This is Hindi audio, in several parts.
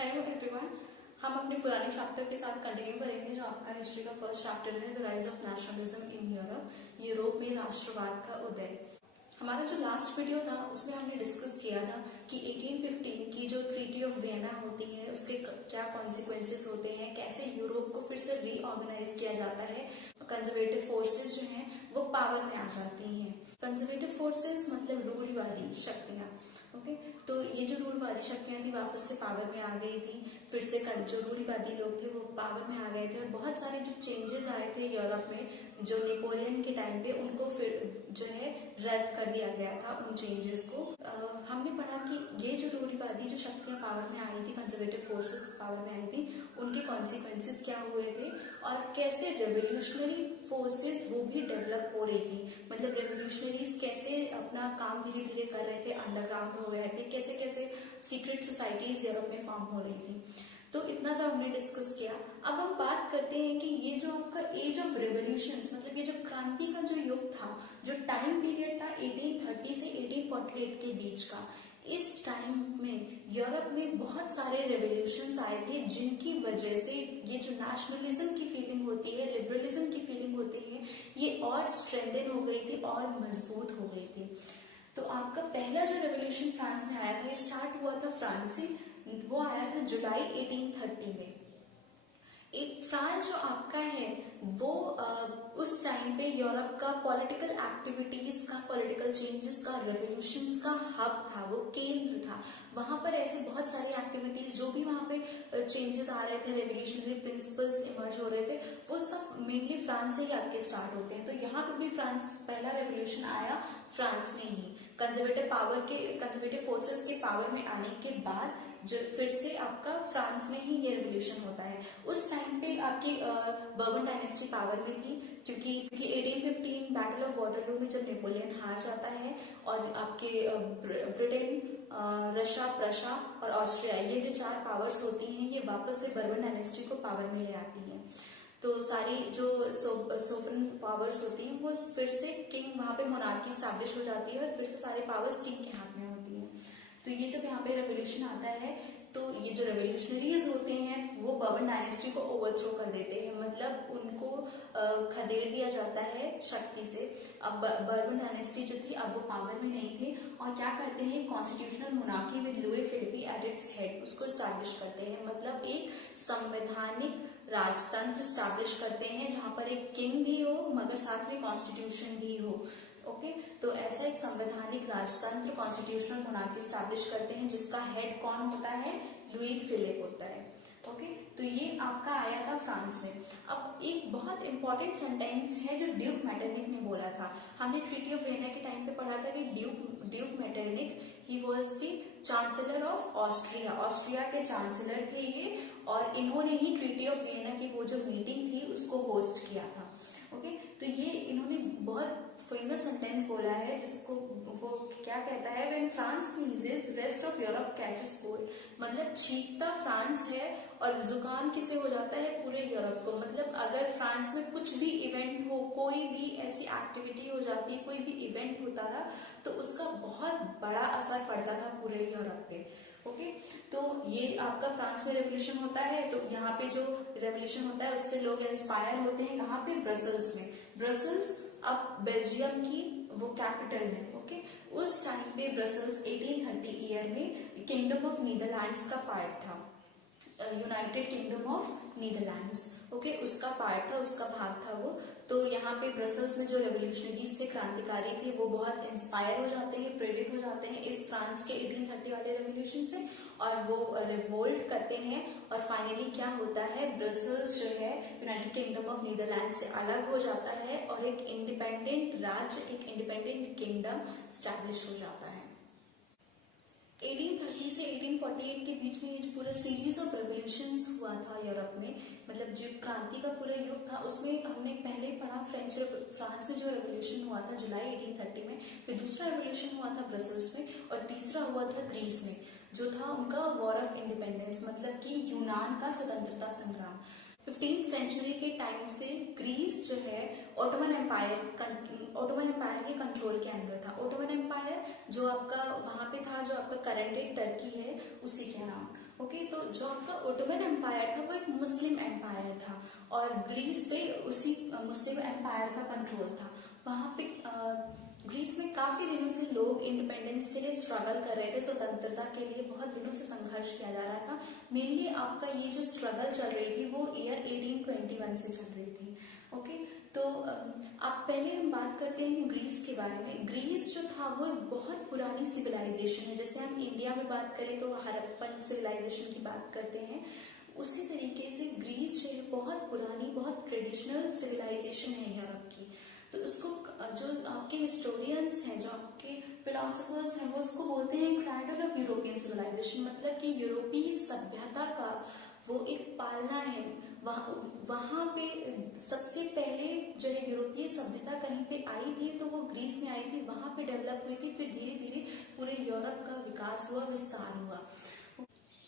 Hello everyone. हम अपने पुराने चैप्टर के साथ कंटिन्यू करेंगे जो आपका हिस्ट्री का फर्स्ट चैप्टर है, the rise of nationalism in Europe. Europe में राष्ट्रवाद का उदय। हमारा जो लास्ट वीडियो था उसमें हमने डिस्कस किया था कि 1815 की जो ट्रीटी ऑफ वियना होती है उसके क्या कॉन्सिक्वेंसेस होते हैं, कैसे यूरोप को फिर से रीऑर्गेनाइज किया जाता है, कंजर्वेटिव फोर्सेस जो हैं वो पावर में आ जाती हैं। कंजर्वेटिव फोर्सेस मतलब रूढ़िवादी शक्तियां। ओके, तो ये जो रूढ़िवादी शक्तियां थी वापस से पावर में आ गई थी। फिर से जो रूढ़िवादी लोग थे वो पावर में आ गए थे और बहुत सारे जो चेंजेस आए थे यूरोप में जो नेपोलियन के टाइम पे उनको फिर जो है रद्द कर दिया गया था उन चेंजेस को। हमने पढ़ा कि ये जो रूढ़िवादी जो शक्तियां पावर में आई थी, कंजर्वेटिव फोर्सेस पावर में आई थी, उनके कॉन्सिक्वेंसेस क्या हुए थे और कैसे रेवोल्यूशनरी फोर्सेस वो भी डेवलप हो रही थी। मतलब रेवोल्यूशनरीज कैसे अपना काम धीरे धीरे कर रहे थे, अंडरग्राउंड हो रहे थे, कैसे कैसे सीक्रेट सोसाइटीज यूरोप में फॉर्म हो रही थी। तो इतना सा हमने डिस्कस किया। अब हम बात करते हैं कि ये जो आपका एज ऑफ रेवोल्यूशंस मतलब ये जो क्रांति का जो युग था, जो टाइम पीरियड था 1830 से 1848 के बीच का, इस टाइम में यूरोप में बहुत सारे रेवोल्यूशंस आए थे जिनकी वजह से ये जो नेशनलिज्म की फीलिंग होती है, लिबरलिज्म की फीलिंग होती है, ये और स्ट्रेंथन हो गई थी और मजबूत हो गई थी। तो आपका पहला जो रेवोल्यूशन फ्रांस में आया था, ये स्टार्ट हुआ था फ्रांस से। वो आया था जुलाई 1830 में। एक फ्रांस जो आपका है वो उस टाइम पे यूरोप का पॉलिटिकल एक्टिविटीज का, पॉलिटिकल चेंजेस का, रेवोल्यूशंस का हब था, वो केंद्र था। वहां पर ऐसे बहुत सारी एक्टिविटीज जो भी वहां पे चेंजेस आ रहे थे, रेवोल्यूशनरी प्रिंसिपल्स इमर्ज हो रहे थे, वो सब मेनली फ्रांस से ही आपके स्टार्ट होते हैं। तो यहाँ पे भी फ्रांस पहला रेवोल्यूशन आया फ्रांस में ही। कंजर्वेटिव फोर्सेस के पावर में आने के बाद जो फिर से आपका फ्रांस में ही ये रेवोल्यूशन होता है। उस टाइम पे आपकी बर्बन डायनेस्टी पावर में थी क्योंकि 1815 बैटल ऑफ वाटरलू में जब नेपोलियन हार जाता है और आपके ब्रिटेन, रशिया, प्रशा और ऑस्ट्रिया, ये जो चार पावर्स होती हैं ये वापस से बर्बन डायनेस्टी को पावर में ले आती हैं। तो सारी जो सोवरेन पावर्स होती हैं वो फिर से किंग, वहां पे मोनार्की स्टैब्लिश हो जाती है और फिर से सारे पावर्स किंग के हाथ में होती हैं। तो ये जब यहाँ पे रेवोल्यूशन आता है तो ये जो रेवोल्यूशनरीज होते हैं वो बर्बन डायनेस्टी को ओवरथ्रो कर देते हैं, मतलब उनको खदेड़ दिया जाता है शक्ति से। अब बर्बन डायनेस्टी जो थी अब वो पावर में नहीं थे और क्या करते हैं, constitutional monarchy with Louis Philippe at its head उसको स्टैब्लिश करते हैं। मतलब एक संवैधानिक राजतंत्र स्टैब्लिश करते हैं जहां पर एक किंग भी हो मगर साथ में कॉन्स्टिट्यूशन भी हो। ओके, तो ऐसा एक संवैधानिक राजतंत्र, कॉन्स्टिट्यूशनल मोनार्की स्टैब्लिश करते हैं जिसका हेड कौन होता है, लुई फिलिप होता है। ओके, तो ये आपका आया था फ्रांस में। अब एक बहुत इंपॉर्टेंट सेंटेंस है जो ड्यूक मेटरनिक ने बोला था। हमने ट्रीटी ऑफ वियना के टाइम पे पढ़ा था कि Duke Metternich he was the chancellor of Austria, Austria के चांसलर थे ये, और इन्होंने ही ट्रीटी ऑफ वियना की वो जो मीटिंग थी उसको होस्ट किया था। ओके, तो ये इन्होंने बहुत फेमस सेंटेंस बोला है जिसको वो क्या कहता है, when France sneezes rest of Europe catches cold. मतलब छींकता फ्रांस है और जुकाम किसे हो जाता है, पूरे यूरोप को। मतलब अगर फ्रांस में कुछ भी इवेंट हो, कोई भी ऐसी एक्टिविटी हो जाती, कोई भी इवेंट होता था तो उसका बहुत बड़ा असर पड़ता था पूरे यूरोप पे। ओके, तो ये आपका फ्रांस में रेवोल्यूशन होता है। तो यहाँ पे जो रेवोल्यूशन होता है उससे लोग इंस्पायर होते हैं। कहाँ पे, ब्रसल्स में। ब्रसल्स अब बेल्जियम की वो कैपिटल है। ओके, उस टाइम पे ब्रसल्स 1830 ईयर में किंगडम ऑफ नीदरलैंड्स का पार्ट था, United kingdom of Netherlands. Okay, उसका पार्ट था, उसका भाग था वो। तो यहाँ पे ब्रसल्स में जो रेवोल्यूशनरीज थे, क्रांतिकारी थे, वो बहुत इंस्पायर हो जाते हैं, प्रेरित हो जाते हैं इस फ्रांस के 1830 वाले रेवोल्यूशन से और वो रिवोल्ट करते हैं। और फाइनली क्या होता है, ब्रसल्स जो है यूनाइटेड किंगडम ऑफ नीदरलैंड से अलग हो जाता है और एक इंडिपेंडेंट राज्य, एक इंडिपेंडेंट किंगडम स्टैब्लिश हो जाता है। 1830 से 1848 के बीच में ये जो पूरा सीरीज ऑफ रेवोल्यूशंस हुआ था यूरोप में, मतलब जो क्रांति का पूरा युग था उसमें हमने पहले पढ़ा फ्रांस में जो रेवोल्यूशन हुआ था जुलाई 1830 में, फिर दूसरा रेवोल्यूशन हुआ था ब्रसल्स में और तीसरा हुआ था ग्रीस में जो था उनका वॉर ऑफ इंडिपेंडेंस, मतलब कि यूनान का स्वतंत्रता संग्राम। 15th सेंचुरी के टाइम से ग्रीस जो है ओटोमन एम्पायर के कंट्रोल के अंडर था। ओटोमन एम्पायर जो आपका वहां पे था, जो आपका करंट डे टर्की है उसी के अराउंड। ओके, तो जो आपका ओटोमन एम्पायर था वो एक मुस्लिम एम्पायर था और ग्रीस पे उसी मुस्लिम एम्पायर का कंट्रोल था। वहां पे ग्रीस में काफी दिनों से लोग इंडिपेंडेंस के लिए स्ट्रगल कर रहे थे, स्वतंत्रता के लिए बहुत दिनों से संघर्ष किया जा रहा था। मेनली आपका ये जो स्ट्रगल चल रही थी वो ईयर 1821 से चल रही थी। ओके, तो आप पहले हम बात करते हैं ग्रीस के बारे में। ग्रीस जो था वो एक बहुत पुरानी सिविलाइजेशन है। जैसे हम इंडिया में बात करें तो हड़प्पन सिविलाइजेशन की बात करते हैं, उसी तरीके से ग्रीस जो है बहुत पुरानी, बहुत ट्रेडिशनल सिविलाइजेशन है यूरोप की। तो उसको जो आपके हिस्टोरियंस हैं, जो आपके फिलोसफर्स हैं, वो उसको बोलते हैं क्रैडल ऑफ यूरोपियन सिविलाइजेशन, मतलब कि यूरोपीय सभ्यता का वो एक पालना है। वहां पे सबसे पहले जो है यूरोपीय सभ्यता कहीं पे आई थी तो वो ग्रीस में आई थी, वहां पे डेवलप हुई थी, फिर धीरे धीरे पूरे यूरोप का विकास हुआ, विस्तार हुआ।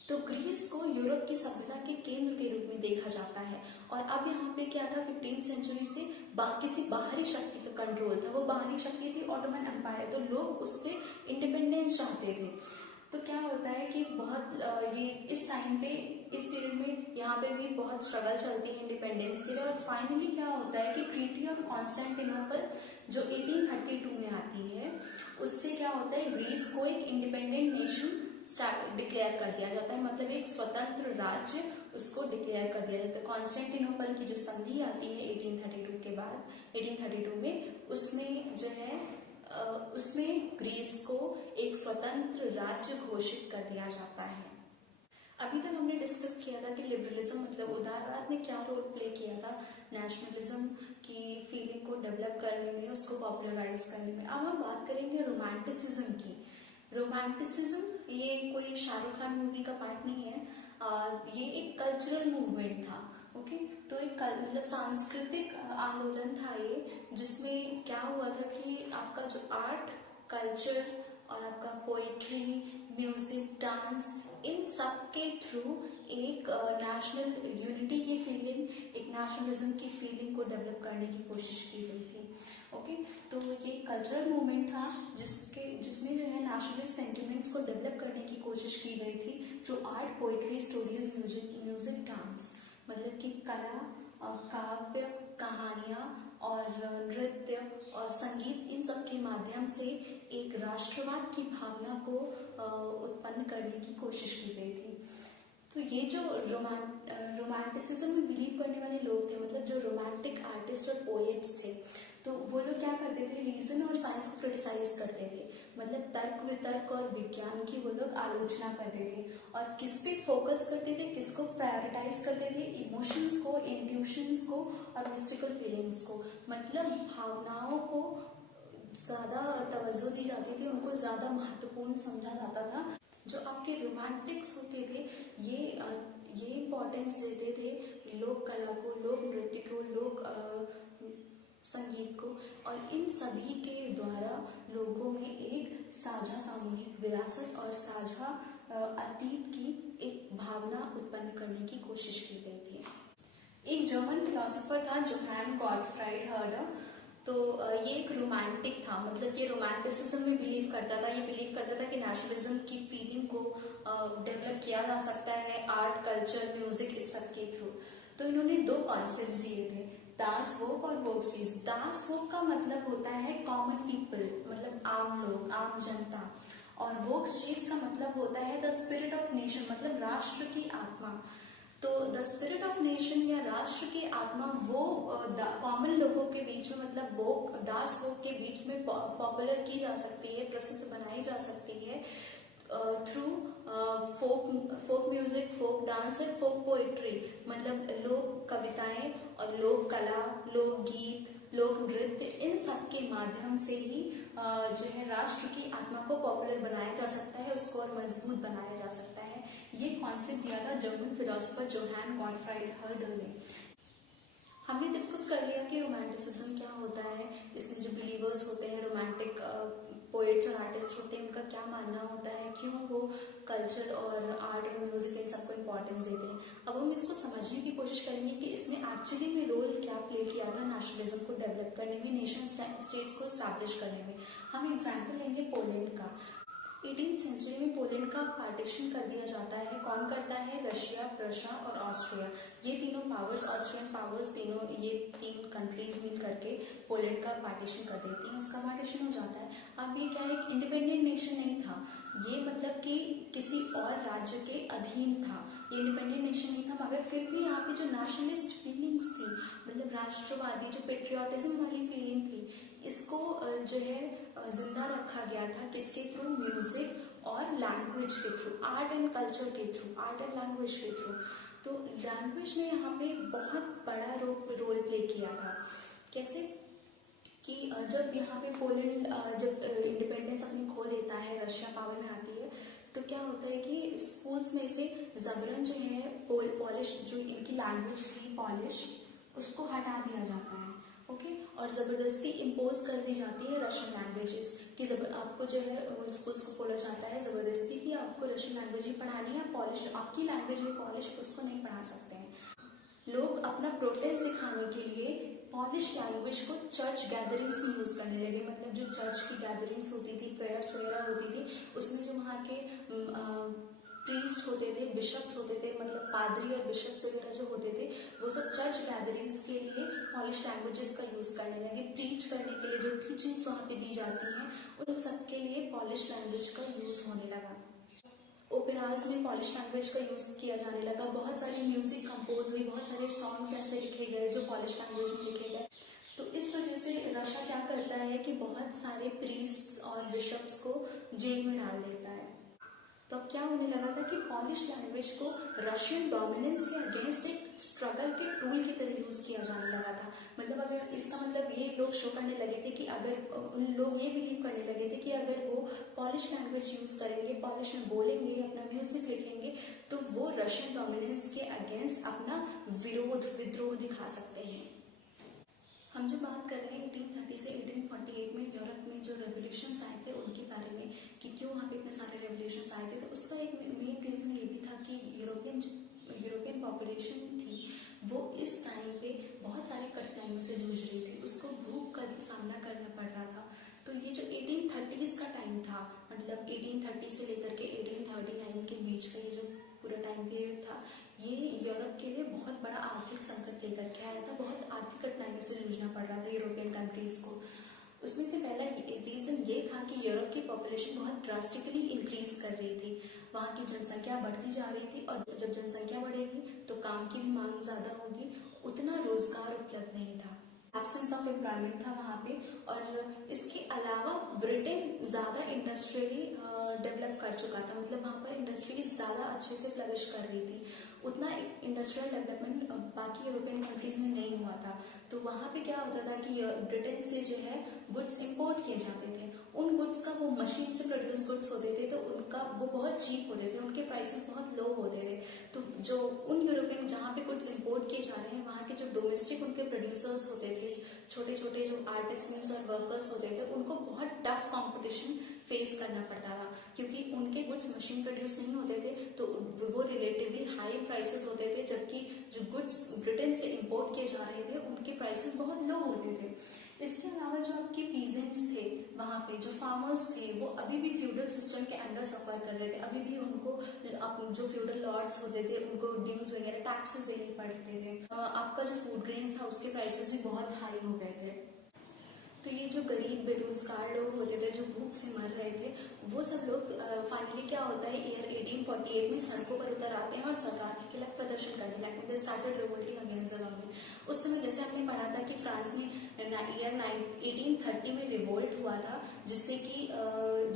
तो ग्रीस को यूरोप की सभ्यता के केंद्र के रूप में देखा जाता है। और अब यहाँ पे क्या था, 15वीं सेंचुरी से किसी बाहरी शक्ति का कंट्रोल था। वो बाहरी शक्ति थी ऑटोमन एम्पायर, तो लोग उससे इंडिपेंडेंस चाहते थे। तो क्या होता है कि बहुत ये इस टाइम पे, इस पीरियड में यहाँ पे भी बहुत स्ट्रगल चलती है इंडिपेंडेंस के लिए। और फाइनली क्या होता है कि ट्रीटी ऑफ कॉन्स्टेंटिनोपल जो 1832 में आती है, उससे क्या होता है, ग्रीस को एक इंडिपेंडेंट नेशन डिक्लेयर कर दिया जाता है, मतलब एक स्वतंत्र राज्य उसको डिक्लेयर कर दिया जाता है। कॉन्स्टेंटिनोपल की जो संधि आती है 1832 के बाद, 1832 में, उसमें जो है उसमें ग्रीस को एक स्वतंत्र राज्य घोषित कर दिया जाता है। अभी तक हमने डिस्कस किया था कि लिबरलिज्म मतलब उदारवाद ने क्या रोल प्ले किया था नेशनलिज्म की फीलिंग को डेवलप करने में, उसको पॉपुलराइज करने में। अब हम बात करेंगे रोमांटिसिज्म की। रोमांटिसिज्म ये कोई शाहरुख खान मूवी का पार्ट नहीं है, ये एक कल्चरल मूवमेंट था। ओके, तो एक मतलब सांस्कृतिक आंदोलन था ये, जिसमें क्या हुआ था कि आपका जो आर्ट, कल्चर और आपका पोएट्री, म्यूजिक, डांस, इन सब के थ्रू एक नेशनल यूनिटी की फीलिंग, एक नेशनलिज्म की फीलिंग को डेवलप करने की कोशिश की गई थी। ओके, तो ये कल्चरल मूवमेंट था जिसमें जो है नेशनलिस्ट सेंटिमेंट्स को डेवलप करने की कोशिश की गई थी through art, poetry, stories, music, dance, मतलब कि कला, काव्य, कहानियां और नृत्य और संगीत, इन सब के माध्यम से एक राष्ट्रवाद की भावना को उत्पन्न करने की कोशिश की गई थी। तो ये जो रोमांटिसिज्म में बिलीव करने वाले लोग थे, मतलब जो रोमांटिक आर्टिस्ट और पोएट्स थे, तो वो लोग क्या करते थे, रीजन और साइंस को क्रिटिसाइज करते थे, मतलब तर्क वितर्क और विज्ञान की वो लोग आलोचना करते थे। और किस पे फोकस करते थे, किसको प्रायोरिटाइज करते थे, इमोशंस को, इंट्यूशंस को और मिस्टिकल फीलिंग्स को, मतलब भावनाओं को ज्यादा तवज्जो दी जाती थी, उनको ज्यादा महत्वपूर्ण समझा जाता था। जो आपके रोमांटिक्स होते थे ये इम्पोर्टेंस देते थे लोक कला को, लोक नृत्य को, लोक संगीत को, और इन सभी के द्वारा लोगों में एक साझा सामूहिक विरासत और साझा अतीत की एक भावना उत्पन्न करने की कोशिश की गई थी। एक जर्मन फिलोसोफर था जोहान गॉटफ्राइड हर्डर, तो ये एक रोमांटिक था, मतलब ये रोमांटिसिज्म में बिलीव करता था। ये बिलीव करता था कि नेशनलिज्म की फीलिंग को डेवलप किया जा सकता है आर्ट, कल्चर, म्यूजिक, इस सब के थ्रू। तो इन्होंने दो कॉन्सेप्ट दिए थे, दास वोक और वोक्सीज। दास वोक का मतलब होता है कॉमन पीपल, मतलब आम लोग, आम जनता, और वोक्सीज का मतलब होता है द स्पिरिट ऑफ नेशन, मतलब राष्ट्र की आत्मा। तो द स्पिरिट ऑफ नेशन या राष्ट्र की आत्मा वो कॉमन लोगों के बीच में, मतलब वो दास वोक के बीच में पॉपुलर की जा सकती है, प्रसिद्ध बनाई जा सकती है through folk music, folk dance और फोक पोएट्री, मतलब लोक कविताएं और लोक कला, लोक गीत, लोक नृत्य, इन सब के माध्यम से ही जो है राष्ट्र की आत्मा को पॉपुलर बनाया जा सकता है, उसको और मजबूत बनाया जा सकता है। ये कॉन्सेप्ट दिया था German philosopher Johann Gottfried Herder ने। हमने डिस्कस कर लिया कि रोमांटिसिज्म क्या होता है, इसमें जो बिलीवर्स होते हैं, रोमांटिक पोएट्स और आर्टिस्ट होते हैं, उनका क्या मानना होता है, क्यों वो कल्चर और आर्ट और म्यूजिक इन सबको इम्पोर्टेंस देते हैं। अब हम इसको समझने की कोशिश करेंगे कि इसने एक्चुअली में रोल क्या प्ले किया था नेशनलिज्म को डेवलप करने में, नेशन स्टेट्स को स्टैब्लिश करने में। हम एग्जाम्पल लेंगे पोलैंड का। 18th सेंचुरी में पोलैंड का पार्टीशन कर दिया जाता है। कौन करता है? रशिया, प्रशा और ऑस्ट्रिया। ये तीनों पावर्स, ऑस्ट्रियन पावर्स, तीनों ये 3 कंट्रीज मिल करके पोलैंड का पार्टीशन कर देती हैं। उसका पार्टीशन हो जाता है। अब ये क्या है, एक इंडिपेंडेंट नेशन नहीं था ये, मतलब कि किसी और राज्य के अधीन था। ये इंडिपेंडेंट नेशन नहीं था, मगर फिर भी यहाँ पे जो नेशनलिस्ट फीलिंग्स थी, मतलब राष्ट्रवादी जो पेट्रियाटिज्म वाली फीलिंग थी, इसको जो है जिंदा रखा गया था। किसके थ्रू? म्यूजिक और लैंग्वेज के थ्रू, आर्ट एंड कल्चर के थ्रू, आर्ट एंड लैंग्वेज के थ्रू। तो लैंग्वेज ने यहाँ पे बहुत बड़ा रोल प्ले किया था। कैसे कि जब यहाँ पे पोलैंड जब इंडिपेंडेंस अपनी खो देता है, रशिया पावर में आती है, तो क्या होता है कि स्कूल्स में से जबरन जो है पॉलिश, जो इनकी लैंग्वेज थी पॉलिश, उसको हटा दिया जाता है। ओके, और जबरदस्ती इम्पोज कर दी जाती है रशियन लैंग्वेजेस कि आपको जो है स्कूल्स को बोला जाता है जबरदस्ती कि आपको रशियन लैंग्वेज ही पढ़ानी है, पॉलिश आपकी लैंग्वेज में पॉलिश उसको नहीं पढ़ा सकते हैं। लोग अपना प्रोटेस्ट दिखाने के लिए पॉलिश लैंग्वेज को चर्च गैदरिंग्स में यूज करने लगे। मतलब जो चर्च की गैदरिंग्स होती थी, प्रेयर्स वगैरह होती थी, उसमें जो वहाँ के प्रीस्ट होते थे, बिशप्स होते थे, मतलब पादरी और बिशप्स वगैरह जो होते थे, वो सब चर्च गैदरिंग्स के लिए पॉलिश लैंग्वेजेस का यूज करने लगे। प्रीच करने के लिए जो टीचिंग्स वहाँ पे दी जाती हैं, उन सब के लिए पॉलिश लैंग्वेज का यूज होने लगा। ओपेराज में पॉलिश लैंग्वेज का यूज किया जाने लगा। बहुत सारे म्यूजिक कंपोज हुई, बहुत सारे सॉन्ग्स ऐसे लिखे गए जो पॉलिश लैंग्वेज में लिखे गए। तो इस वजह से रशिया क्या करता है कि बहुत सारे प्रीस्ट्स और बिशप्स को जेल में डाल देता है। तो अब क्या होने लगा था कि पॉलिश लैंग्वेज को रशियन डोमिनेंस के अगेंस्ट एक स्ट्रगल के टूल की तरह यूज किया जाने लगा था। मतलब अगर इसका मतलब ये लोग शो करने लगे थे कि अगर उन लोग ये बिलीव करने लगे थे कि अगर वो पॉलिश लैंग्वेज यूज करेंगे, पॉलिश में बोलेंगे, अपना म्यूजिक लिखेंगे, तो वो रशियन डोमिनेंस के अगेंस्ट अपना विद्रोह दिखा सकते हैं। हम जो बात कर रहे हैं 1830 से 1848 में यूरोप में जो रेवोल्यूशंस आए थे उनके बारे में, कि क्यों वहाँ पे इतने सारे रेवोल्यूशंस आए थे, तो उसका एक मेन रीजन ये भी था कि यूरोपियन पॉपुलेशन थी वो इस टाइम पे बहुत सारी कठिनाइयों से जूझ रही थी, उसको भूख का सामना करना पड़ रहा था। तो ये जो 1830s का टाइम था, मतलब 1830 से लेकर के 1839 के बीच का ये जो पूरा टाइम पीरियड था, ये यूरोप के लिए बहुत बड़ा आर्थिक संकट लेकर के आया था। बहुत आर्थिक कठिनाइयों से जूझना पड़ रहा था यूरोपियन कंट्रीज को। उसमें से पहला रीजन ये था कि यूरोप की पॉपुलेशन बहुत ड्रास्टिकली इंक्रीज कर रही थी, वहाँ की जनसंख्या बढ़ती जा रही थी, और जब जनसंख्या बढ़ेगी तो काम की भी मांग ज्यादा होगी, उतना रोजगार उपलब्ध नहीं था, एब्सेंस ऑफ एम्प्लॉयमेंट था वहाँ पे। और इसके अलावा ब्रिटेन ज्यादा इंडस्ट्रियली डेवलप कर चुका था, मतलब वहाँ पर इंडस्ट्री ज्यादा अच्छे से फ्लरिश कर रही थी, उतना इंडस्ट्रियल डेवलपमेंट बाकी यूरोपियन कंट्रीज में नहीं हुआ था। तो वहाँ पे क्या होता था कि ब्रिटेन से जो है गुड्स इंपोर्ट किए जाते थे, उन गुड्स का वो मशीन से प्रोड्यूस गुड्स होते थे, तो उनका वो बहुत चीप होते थे, उनके प्राइसेस बहुत लो होते थे। तो जो उन यूरोपियन जहाँ पे गुड्स इंपोर्ट किए जा रहे हैं, वहाँ के जो डोमेस्टिक उनके प्रोड्यूसर्स होते थे, छोटे छोटे जो आर्टिसंस और वर्कर्स होते थे, उनको बहुत टफ कॉम्पिटिशन फेस करना पड़ता था, क्योंकि उनके गुड्स मशीन प्रोड्यूस नहीं होते थे, तो वो रिलेटिवली हाई प्राइसेस होते थे, जबकि जो गुड्स ब्रिटेन से इंपोर्ट किए जा रहे थे उनके प्राइसेस बहुत लो होते थे। इसके अलावा जो आपके पीजेंट्स थे, वहाँ पे जो फार्मर्स थे, वो अभी भी फ्यूडल सिस्टम के अंडर सफर कर रहे थे, अभी भी उनको जो फ्यूडल लॉर्ड्स होते थे उनको ड्यूज वगैरह टैक्सेस देने पड़ते थे। आपका जो फूड ग्रेन्स था उसके प्राइसेस भी बहुत हाई हो गए थे। तो ये जो गरीब बेरोजगार लोग होते थे जो भूख से मर रहे थे, वो सब लोग फाइनली क्या होता है ईयर 1848 में सड़कों पर उतर आते हैं और सरकार के खिलाफ प्रदर्शन करने लगते हैं। They started revolting against the government. उस समय जैसे हमने पढ़ा था कि फ्रांस में ईयर 1830 में रिवोल्ट हुआ था, जिससे कि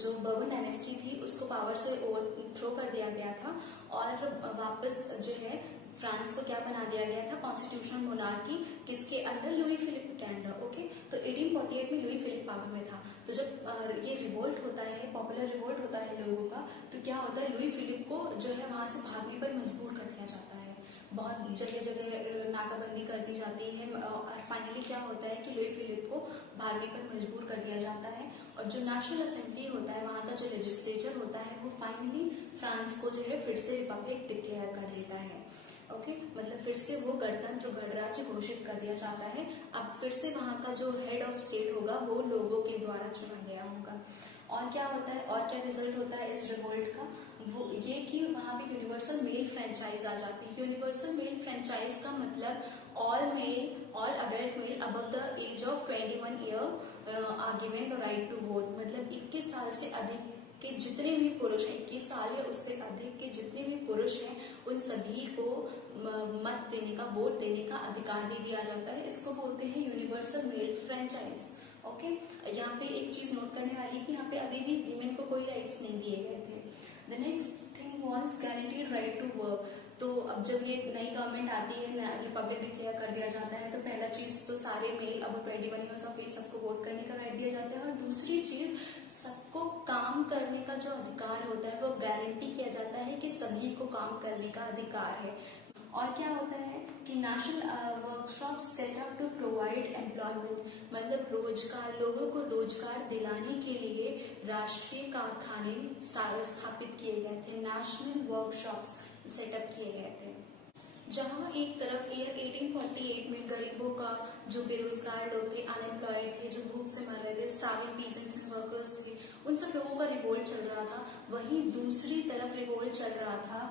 जो बर्बन डायनेस्टी थी उसको पावर से ओवरथ्रो कर दिया गया था, और वापस जो है फ्रांस को क्या बना दिया गया था, कॉन्स्टिट्यूशनल मोनार्की, किसके अंडर, लुई फिलिप के अंडर। ओके, तो 1848 में लुई फिलिप पावर में था। तो जब ये रिवोल्ट होता है, पॉपुलर रिवोल्ट होता है लोगों का, तो क्या होता है लुई फिलिप को जो है वहां से भागने पर मजबूर कर दिया जाता है, बहुत जगह जगह नाकाबंदी कर दी जाती है, और फाइनली क्या होता है कि लुई फिलिप को भागने पर मजबूर कर दिया जाता है। और जो नेशनल असेंबली होता है, वहां का जो लेजिस्लेचर होता है, वो फाइनली फ्रांस को जो है फिर से रिपब्लिक डिक्लेयर कर देता है। ओके, मतलब फिर से वो गणतंत्र गणराज्य घोषित कर दिया जाता है। अब फिर से वहां का जो हेड ऑफ स्टेट होगा वो लोगों के द्वारा चुना गया होगा। और क्या होता है, और क्या रिजल्ट होता है इस रिवोल्ट का, वो ये कि वहाँ पे यूनिवर्सल मेल फ्रेंचाइज आ जाती है। यूनिवर्सल मेल फ्रेंचाइज का मतलब all adult male above the age of 21 year are given the right to vote. मतलब 21 साल से अधिक के जितने भी पुरुष हैं, 21 साल या उससे अधिक के जितने भी पुरुष हैं, उन सभी को मत देने का, वोट देने का अधिकार दे दिया जाता है। इसको बोलते हैं यूनिवर्सल मेल फ्रेंचाइज। ओके, यहाँ पे एक चीज नोट करने वाली कि यहाँ पे अभी भी वीमेन को कोई राइट्स नहीं दिए गए थे। The next thing was guaranteed right to work. तो अब जब ये नई गवर्नमेंट आती है, रिपब्लिक डिक्लेयर कर दिया जाता है, तो पहला चीज तो सारे मेल अब 21 ईयर्स ऑफ एज सबको वोट करने का राइट दिया जाता है। और दूसरी चीज, सबको काम करने का जो अधिकार होता है वो गारंटी किया जाता है कि सभी को काम करने का अधिकार है। और क्या होता है कि national workshop set up to provide employment, मतलब रोजगार, लोगों को रोजगार दिलाने के लिए राष्ट्रीय कारखाने स्थापित किए गए थे। नेशनल वर्कशॉप्स सेटअप किए गए थे। जहां एक तरफ ईयर 1848 में गरीबों का, जो बेरोजगार लोग थे, अनएम्प्लॉयड थे, जो भूख से मर रहे थे, स्टार्विंग पीजेंट्स एंड वर्कर्स थे, उन सब लोगों का रिवोल्ट चल रहा था। वहीं दूसरी तरफ रिवोल्ट चल रहा था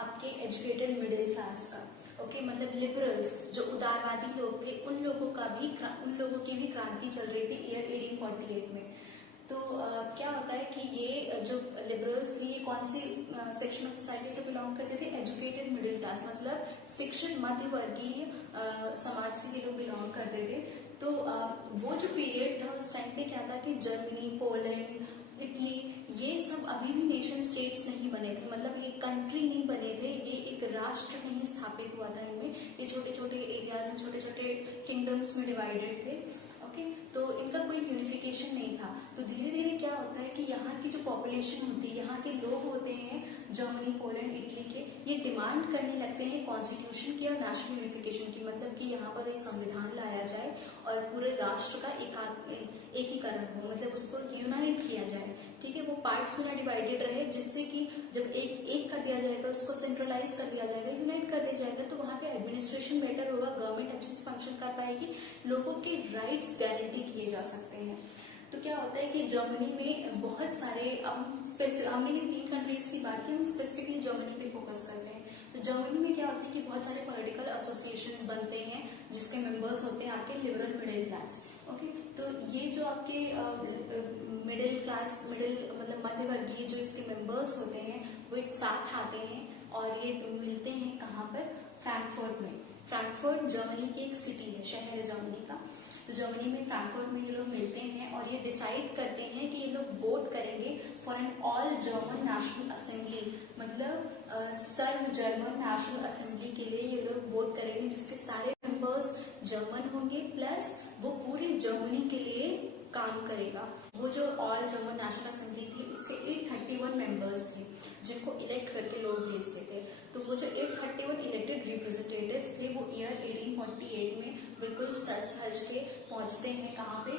आपके एजुकेटेड मिडिल क्लास का। ओके, मतलब लिबरल्स, जो उदारवादी लोग थे, उन लोगों की भी क्रांति चल रही थी ईयर 1848 में। तो क्या होता है कि ये जो लिबरल्स थे, ये कौन सी सेक्शन ऑफ सोसाइटी से बिलोंग करते थे? एजुकेटेड मिडिल क्लास, मतलब शिक्षित मध्य वर्गीय समाज से ये लोग बिलोंग करते थे। तो वो जो पीरियड था उस टाइम पे क्या था कि जर्मनी, पोलैंड, इटली, ये सब अभी भी नेशन स्टेट्स नहीं बने थे, मतलब ये कंट्री नहीं बने थे, ये एक राष्ट्र नहीं स्थापित हुआ था इनमें। ये छोटे छोटे एरियाज में, छोटे छोटे किंगडम्स में डिवाइडेड थे। ओके, तो इनका कोई यूनिफिकेशन नहीं था। तो धीरे धीरे क्या होता है कि यहाँ की जो पॉपुलेशन होती है, यहाँ के लोग होते हैं जर्मनी, पोलैंड, इटली के, ये डिमांड करने लगते हैं कॉन्स्टिट्यूशन की और नेशनल यूनिफिकेशन की, मतलब कि यहाँ पर एक संविधान लाया जाए और पूरे राष्ट्र का एकीकरण हो, मतलब उसको यूनाइट किया जाए। ठीक है, वो पार्ट्स में ना डिवाइडेड रहे, जिससे कि जब एक कर दिया जाएगा, उसको सेंट्रलाइज कर दिया जाएगा, यूनाइट कर दिया जाएगा, तो वहाँ पे एडमिनिस्ट्रेशन बेटर होगा, गवर्नमेंट अच्छे से फंक्शन कर पाएगी, लोगों के राइट्स गारंटी किए जा सकते हैं। तो क्या होता है कि जर्मनी में बहुत सारे, हमने 3 कंट्रीज की बात की, हम स्पेसिफिकली जर्मनी पे फोकस करते हैं। तो जर्मनी में क्या होता है कि बहुत सारे पॉलिटिकल एसोसिएशंस बनते हैं जिसके मेंबर्स होते हैं आपके लिबरल मिडिल क्लास। ओके, तो ये जो आपके मिडिल क्लास, मतलब मध्य वर्गीय जो इसके मेंबर्स होते हैं, वो एक साथ आते हैं और ये मिलते हैं कहाँ पर? फ्रैंकफर्ट में। फ्रैंकफर्ट जर्मनी की एक सिटी है, शहर है जर्मनी का। तो जर्मनी में फ्रैंकफर्ट में ये लोग मिलते हैं और ये डिसाइड करते हैं कि ये लोग वोट करेंगे for an all German national assembly, मतलब सर्व जर्मन नेशनल असेंबली के लिए ये लोग वोट करेंगे, जिसके सारे मेंबर्स जर्मन होंगे, प्लस वो पूरी जर्मनी के लिए काम करेगा। वो जो ऑल जर्मन नेशनल असेंबली थी, उसके 831 मेंबर्स थे जिनको इलेक्ट करके लोग भेजते थे। तो वो जो 831 इलेक्टेड रिप्रेजेंटेटिव्स थे, वो ईयर 1848 में बिल्कुल सज धज के पहुंचते हैं कहाँ पे?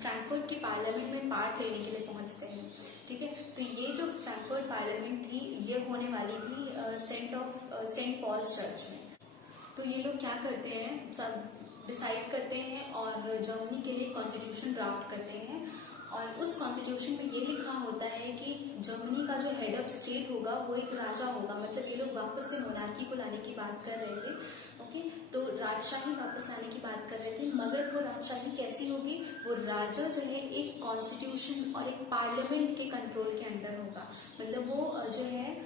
फ्रैंकफर्ट की पार्लियामेंट में पार्ट लेने के लिए पहुंचते हैं। ठीक है, तो ये जो फ्रैंकफर्ट पार्लियामेंट थी, ये होने वाली थी सेंट पॉल्स चर्च में। तो ये लोग क्या करते हैं, सब डिसाइड करते हैं और जर्मनी के लिए कॉन्स्टिट्यूशन ड्राफ्ट करते हैं। और उस कॉन्स्टिट्यूशन में ये लिखा होता है कि जर्मनी का जो हेड ऑफ स्टेट होगा वो एक राजा होगा, मतलब ये लोग वापस से मोनार्की को लाने की बात कर रहे थे। ओके, तो राजशाही वापस लाने की बात कर रहे थे, मगर वो राजशाही कैसी होगी? वो राजा जो है एक कॉन्स्टिट्यूशन और एक पार्लियामेंट के कंट्रोल के अंडर होगा, मतलब वो जो है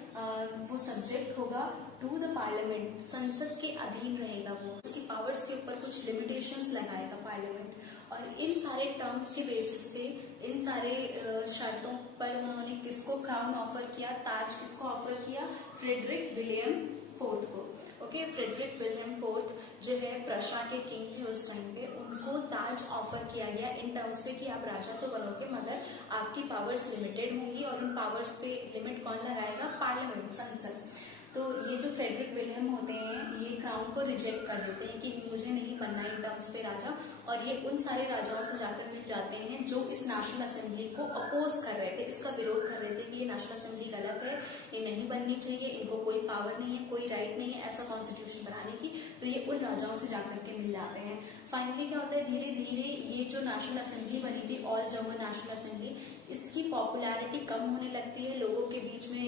वो सब्जेक्ट होगा टू द पार्लियामेंट, संसद के अधीन रहेगा वो, उसकी पावर्स के ऊपर कुछ लिमिटेशंस लगाएगा पार्लियामेंट। और इन सारे टर्म्स के बेसिस पे, इन सारे शर्तों पर उन्होंने किसको क्राउन ऑफर किया, ताज किसको ऑफर किया? फ्रेडरिक विलियम फोर्थ को। ओके, फ्रेडरिक विलियम फोर्थ जो है प्रशा के किंग थे उस टाइम पे, उनको ताज ऑफर किया गया इन टर्म्स पे कि आप राजा तो बनोगे, मगर आपकी पावर्स लिमिटेड होंगी, और उन पावर्स पे लिमिट कौन लगाएगा? पार्लियामेंट, संसद। तो ये जो फ्रेडरिक विलियम होते हैं, ये क्राउन को रिजेक्ट कर देते हैं कि मुझे नहीं बनना इन टर्म्स पे राजा, और ये उन सारे राजाओं से जाकर मिल जाते हैं जो इस नेशनल असेंबली को अपोज कर रहे थे, इसका विरोध कर रहे थे कि ये नेशनल असेंबली गलत है, ये नहीं बननी चाहिए, इनको कोई पावर नहीं है, कोई राइट नहीं है ऐसा कॉन्स्टिट्यूशन बनाने की। तो ये उन राजाओं से जाकर के मिल जाते हैं। फाइनली क्या होता है, धीरे धीरे ये जो नेशनल असेंबली बनी थी, ऑल जर्मन नेशनल असेंबली, इसकी पॉपुलैरिटी कम होने लगती है लोगों के बीच में,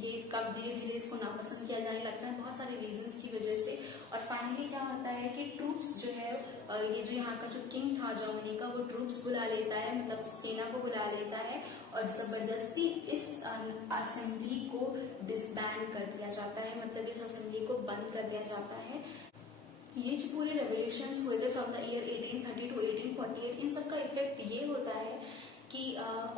ये कब धीरे धीरे इसको नापसंद किया जाने लगता है बहुत सारे रीजंस की वजह से। और फाइनली क्या होता है कि ट्रूप्स जो है, ये जो यहाँ का जो किंग था जर्मनी का, वो ट्रूप्स बुला लेता है, मतलब सेना को बुला लेता है और जबरदस्ती इस असेंबली को डिसबैंड कर दिया जाता है, मतलब इस असेंबली को बंद कर दिया जाता है। ये जो पूरे रेवोल्यूशंस हुए थे फ्रॉम द ईयर 1830 टू 1848, इन सब का इफेक्ट ये होता है कि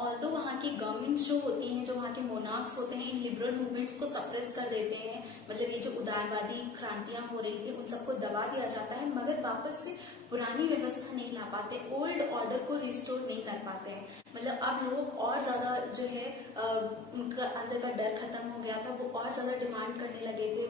ऑल्दो वहाँ की गवर्नमेंट्स जो होती हैं, जो वहाँ के मोनार्क्स होते हैं, इन लिबरल मूवमेंट्स को सप्रेस कर देते हैं, मतलब ये जो उदारवादी क्रांतियां हो रही थी उन सबको दबा दिया जाता है, मगर वापस से पुरानी व्यवस्था नहीं ला पाते, ओल्ड ऑर्डर को रिस्टोर नहीं कर पाते हैं। मतलब अब लोग और ज्यादा जो है उनका अंदर का डर खत्म हो गया था, वो और ज्यादा डिमांड करने लगे थे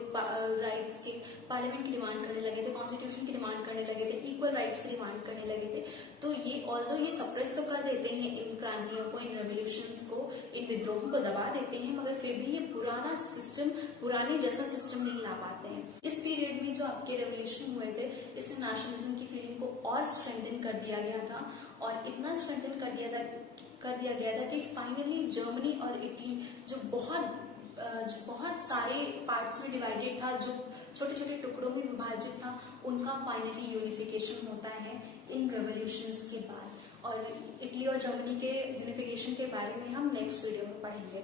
राइट्स के, पार्लियामेंट की डिमांड करने लगे थे, कॉन्स्टिट्यूशन की डिमांड करने लगे थे, इक्वल राइट्स की डिमांड करने लगे थे। तो ये ऑल्दो ये सप्रेस तो कर देते हैं इन क्रांतियों को, इन रेवोल्यूशंस को, इन विद्रोहों को दबा देते हैं, मगर फिर भी ये पुराना सिस्टम, पुराने जैसा सिस्टम नहीं ला पाते हैं। इस पीरियड में जो आपके रेवोल्यूशन हुए थे, इसमें नेशनलिज्म की फीलिंग को और स्ट्रेंथन कर दिया गया था, और इतना स्ट्रेंथन कर दिया गया था कि फाइनली जर्मनी और इटली जो बहुत सारे पार्ट्स में डिवाइडेड था, जो छोटे छोटे टुकड़ों में विभाजित था, उनका फाइनली यूनिफिकेशन होता है इन रेवोल्यूशंस के बाद। और इटली और जर्मनी के यूनिफिकेशन के बारे में हम नेक्स्ट वीडियो में पढ़ेंगे।